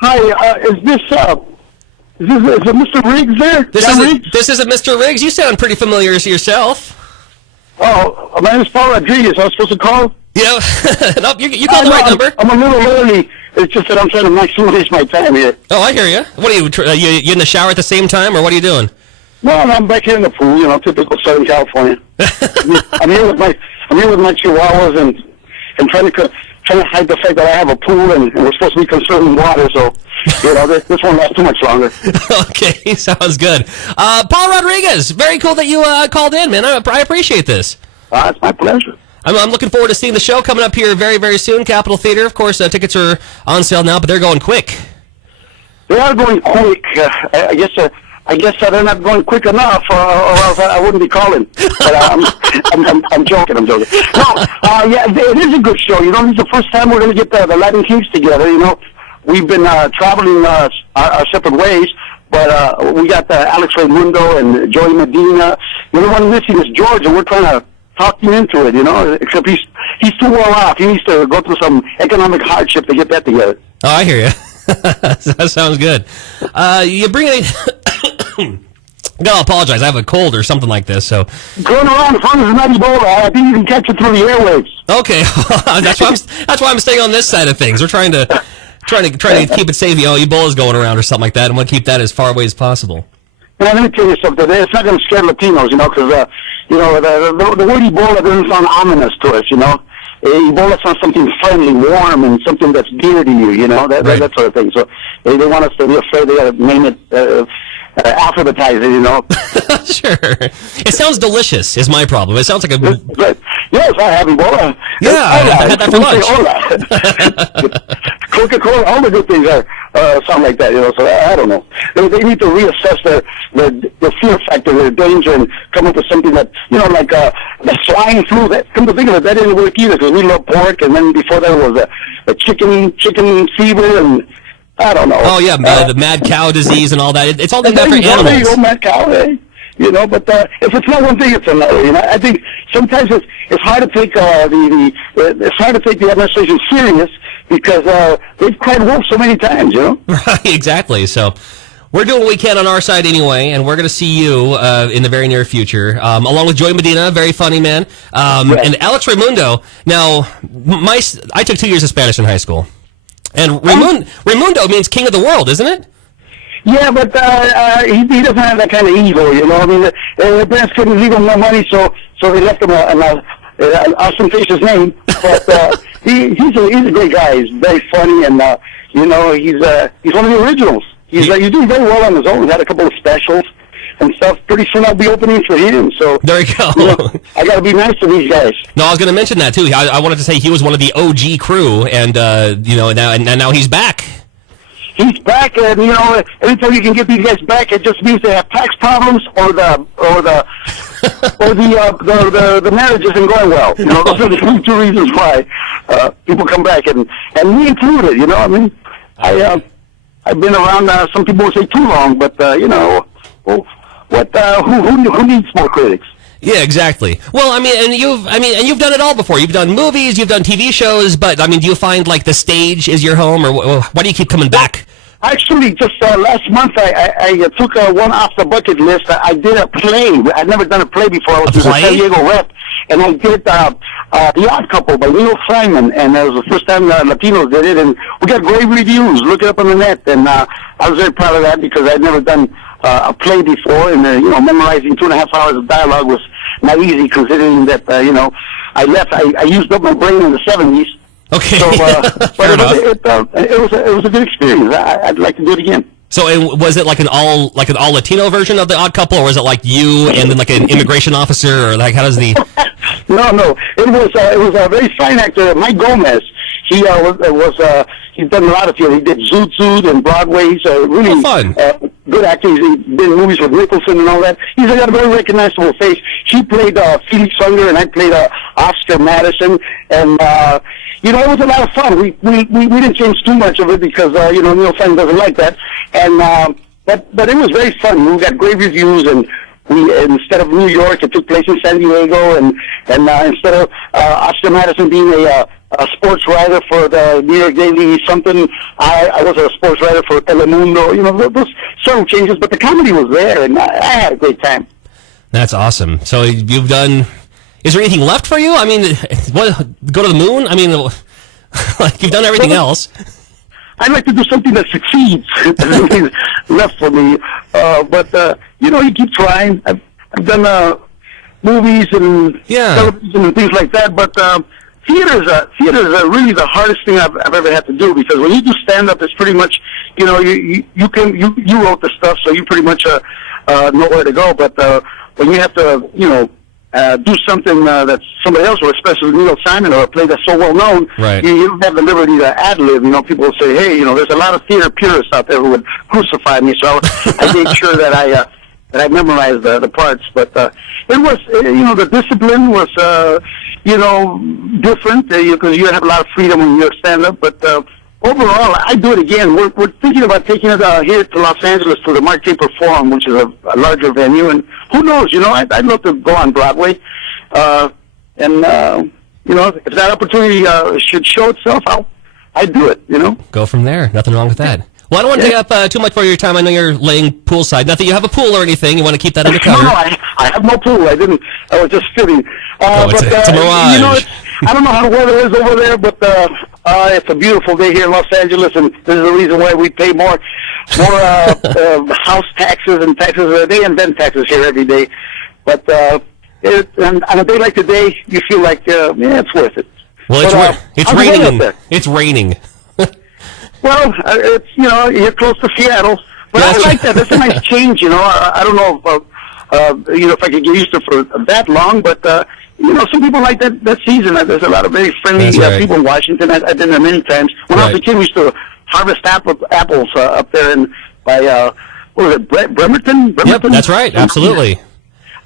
Hi, is it Mr. Riggs there? This isn't Mr. Riggs. You sound pretty familiar to yourself. Oh, my name is Paul Rodriguez. I was supposed to call? Yeah. Nope, you called the right number. I'm a little early. It's just that I'm trying to maximize my time here. Oh, I hear you. What are you in the shower at the same time, or what are you doing? No, I'm back here in the pool, typical Southern California. I'm here with my chihuahuas and trying to hide the fact that I have a pool and we're supposed to be conserving water, so this won't last too much longer. Okay, sounds good. Paul Rodriguez, very cool that you called in, man. I appreciate this. It's my pleasure. I'm looking forward to seeing the show coming up here very, very soon. Capitol Theater, of course, tickets are on sale now, but they're going quick. They are going quick. I guess they're not going quick enough, or else I wouldn't be calling. But I'm joking. No, yeah, it is a good show. This is the first time we're going to get the Latin Kings together. We've been traveling our separate ways, but we got Alex Raimundo and Joey Medina. The one missing is George, and we're trying to talk him into it. Except he's too well off. He needs to go through some economic hardship to get that together. Oh, I hear you. That sounds good. You bring any... I gotta apologize. I have a cold or something like this. So going around as long as it's not Ebola, I think you can catch it through the airwaves. Okay, that's why I'm staying on this side of things. We're trying to keep it safe. Ebola's going around or something like that, and we'll keep that as far away as possible. Now, let me tell you something. It's not going to scare Latinos, because the word Ebola doesn't sound ominous to us. Ebola sounds something friendly, warm, and something that's dear to you. That sort of thing. So they want us to be afraid. They got to name it. Alphabetize it, Sure. It sounds delicious, is my problem. It sounds like a... Yes, I have Ebola. Yeah, I had that for lunch. Coca-Cola, all the good things sound like that, so I don't know. They need to reassess the fear factor, the danger, and come up with something that, like the swine flu. Come to think of it, that didn't work either, because we love pork, and then before that was a chicken fever, and... I don't know. Oh, yeah, the mad cow disease and all that. It's all named after animals. There you go, mad cow, but if it's not one thing, it's another. I think sometimes it's hard to take the administration serious because they've cried wolf so many times, Right, exactly. So we're doing what we can on our side anyway, and we're going to see you in the very near future, along with Joey Medina, very funny man, and Alex Raimundo. Now, I took 2 years of Spanish in high school. And Raimundo means king of the world, isn't it? Yeah, but he doesn't have that kind of ego, The parents couldn't leave him no money, so they left him an ostentatious name. But he's a great guy. He's very funny, and he's one of the originals. He's doing very well on his own. He's had a couple of specials and stuff. Pretty soon I'll be opening for him. So there you go. I got to be nice to these guys. No, I was going to mention that too. I wanted to say he was one of the OG crew, and now he's back. He's back, and anytime you can get these guys back, it just means they have tax problems or the marriage isn't going well. Those are the two reasons why people come back, and me included. I've been around. Some people will say too long, but who needs more critics? Yeah, exactly. Well, and you've done it all before. You've done movies, you've done TV shows, but do you find like the stage is your home, or why do you keep coming back? Actually, just last month, I took one off the bucket list. I did a play. I'd never done a play before. I was in the San Diego rep, and I did The Odd Couple by Neil Simon, and it was the first time Latinos did it, and we got great reviews. Look it up on the net, and I was very proud of that because I'd never done a play before, and memorizing 2.5 hours of dialogue was not easy, considering that I left. I used up my brain in the 70s. Okay. So, but it was a good experience. I'd like to do it again. So was it like an all Latino version of The Odd Couple, or was it like you and then like an immigration officer, or like how does the? No. It was a very fine actor, Mike Gomez. He he's done a lot of theater. He did Zoot Suit and Broadway. So really fun. Good actor. He's been in movies with Nicholson and all that. He's got a very recognizable face. He played Felix Unger, and I played Oscar Madison, and it was a lot of fun. We didn't change too much of it because Neil Simon doesn't like that, and but it was very fun. We got great reviews, and instead of New York, it took place in San Diego, and instead of Oscar Madison being a sports writer for the New York Daily something, I was a sports writer for Telemundo. You know, those subtle changes, but the comedy was there, and I had a great time. That's awesome. So you've done. Is there anything left for you? I mean, go to the moon? I mean, like you've done everything else. I'd like to do something that succeeds. Nothing left for me. But you know, you keep trying. I've done movies and television and things like that. But theater is really the hardest thing I've ever had to do, because when you do stand up, it's pretty much, you know, you wrote the stuff, so you pretty much know where to go. But when you have to, you know, do something that somebody else, or especially Neil Simon, or a play that's so well known, right. You don't have the liberty to ad-lib. You know, people will say, hey, you know, there's a lot of theater purists out there who would crucify me, so I made sure that I memorized the parts. But it was, you know, the discipline was, you know, different, because you have a lot of freedom when you're stand-up. But overall, I do it again. We're thinking about taking it here to Los Angeles to the Mark Taper Forum, which is a larger venue. And who knows, you know, I'd love to go on Broadway. You know, if that opportunity should show itself, I'd do it, you know. Go from there. Nothing wrong with that. Well, I don't want to take up too much more of your time. I know you're laying poolside. Not that you have a pool or anything. You want to keep that undercover. No, I have no pool. I didn't. I was just kidding. It's a mirage. You know, I don't know how the weather is over there, but it's a beautiful day here in Los Angeles, and this is the reason why we pay more house taxes and taxes. They invent taxes here every day. But and on a day like today, you feel like, yeah, it's worth it. Well, it's raining. It's raining. Well, it's, you know, you're close to Seattle, but I like that. That's a nice change, you know. I don't know if, you know, if I could get used to it for that long, but, you know, some people like that season. There's a lot of very friendly people in Washington. I've been there many times. When I was a kid, we used to harvest apples up there by, what was it, Bremerton? Yep, that's right. Absolutely.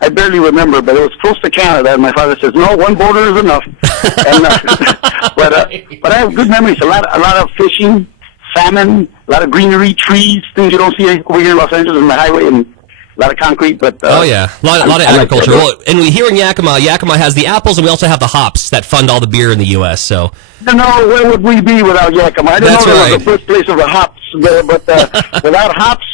I barely remember, but it was close to Canada, and my father says, no, one border is enough. And, but I have good memories. A lot of fishing, salmon, a lot of greenery, trees, things you don't see over here in Los Angeles on the highway, and a lot of concrete. But oh yeah, a lot of agriculture. Well, and here in Yakima has the apples, and we also have the hops that fund all the beer in the U.S. So no, where would we be without Yakima? I didn't know there was the birthplace of the hops there, but without hops,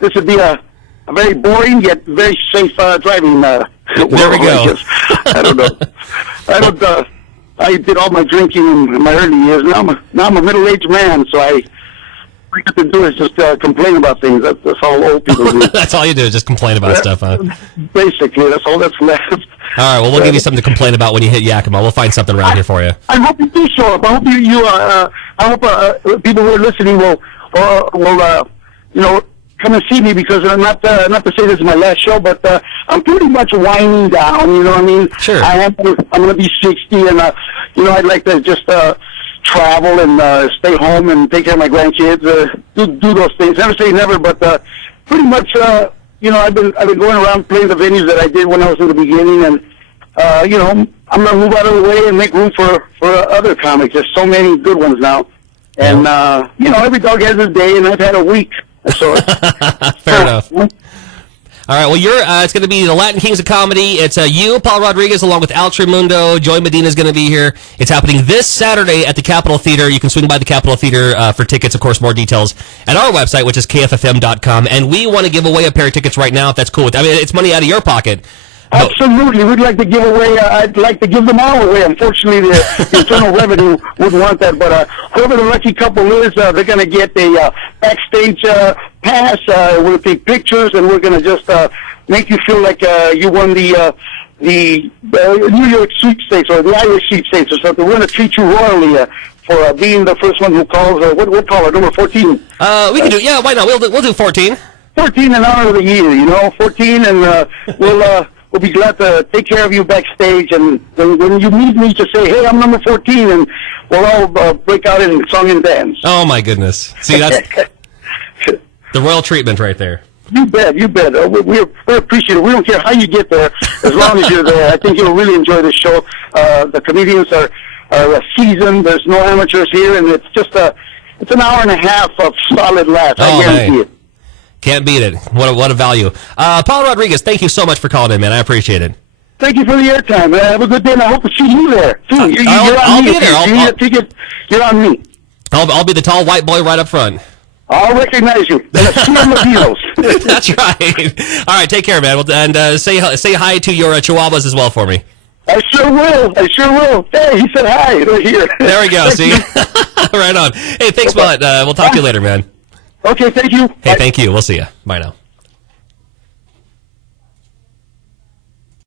this would be a very boring yet very safe driving. There we go. I don't know. I did all my drinking in my early years. Now I'm a middle-aged man, so all I have to do is just complain about things. That's all old people do. That's all you do is just complain about stuff, huh? Basically, that's all that's left. All right, well, we'll give you something to complain about when you hit Yakima. We'll find something around here for you. I hope you do show up. I hope people who are listening will you know, come and see me, because not to say this is my last show, but I'm pretty much winding down. You know what I mean? Sure. I'm going to be 60, and you know, I'd like to just travel and stay home and take care of my grandkids. Do those things. Never say never, but pretty much, you know, I've been going around playing the venues that I did when I was in the beginning, and you know, I'm going to move out of the way and make room for other comics. There's so many good ones now, and you know, every dog has his day, and I've had a week. So fair enough. All right, well, it's going to be the Latin Kings of Comedy. It's you, Paul Rodriguez, along with Alex Raimundo. Joey Medina is going to be here. It's happening this Saturday at the Capitol Theater. You can swing by the Capitol Theater for tickets. Of course, more details at our website, which is KFFM.com. And we want to give away a pair of tickets right now, if that's cool. I mean, it's money out of your pocket. Absolutely. We'd like to give away, I'd like to give them all away. Unfortunately, the Internal Revenue wouldn't want that, but whoever the lucky couple is, they're going to get a backstage pass. We'll take pictures, and we're going to just make you feel like you won the New York sweepstakes or the Irish sweepstakes or something. We're going to treat you royally for being the first one who calls, what call it, number 14? We can do, yeah, why not? We'll do 14. 14 in honor of the year, you know, 14, and we'll be glad to take care of you backstage, and when you meet me, just say, hey, I'm number 14, and we'll all break out in song and dance. Oh, my goodness. See, that's the royal treatment right there. You bet. We're appreciative. We don't care how you get there, as long as you're there. I think you'll really enjoy the show. The comedians are seasoned. There's no amateurs here, and it's just it's an hour and a half of solid laughs. I guarantee it. Can't beat it. What a value. Paul Rodriguez, thank you so much for calling in, man. I appreciate it. Thank you for the airtime, man. Have a good day, and I hope to see you there, too. I'll be there. You need a ticket, you're on me. I'll be the tall white boy right up front. I'll recognize you. And a few Latinos. That's right. All right, take care, man. And say hi to your Chihuahuas as well for me. I sure will. Hey, he said hi right here. There we go, see? Right on. Hey, thanks a lot. We'll talk to you later, man. Okay, thank you. Hey, thank you. We'll see you. Bye now.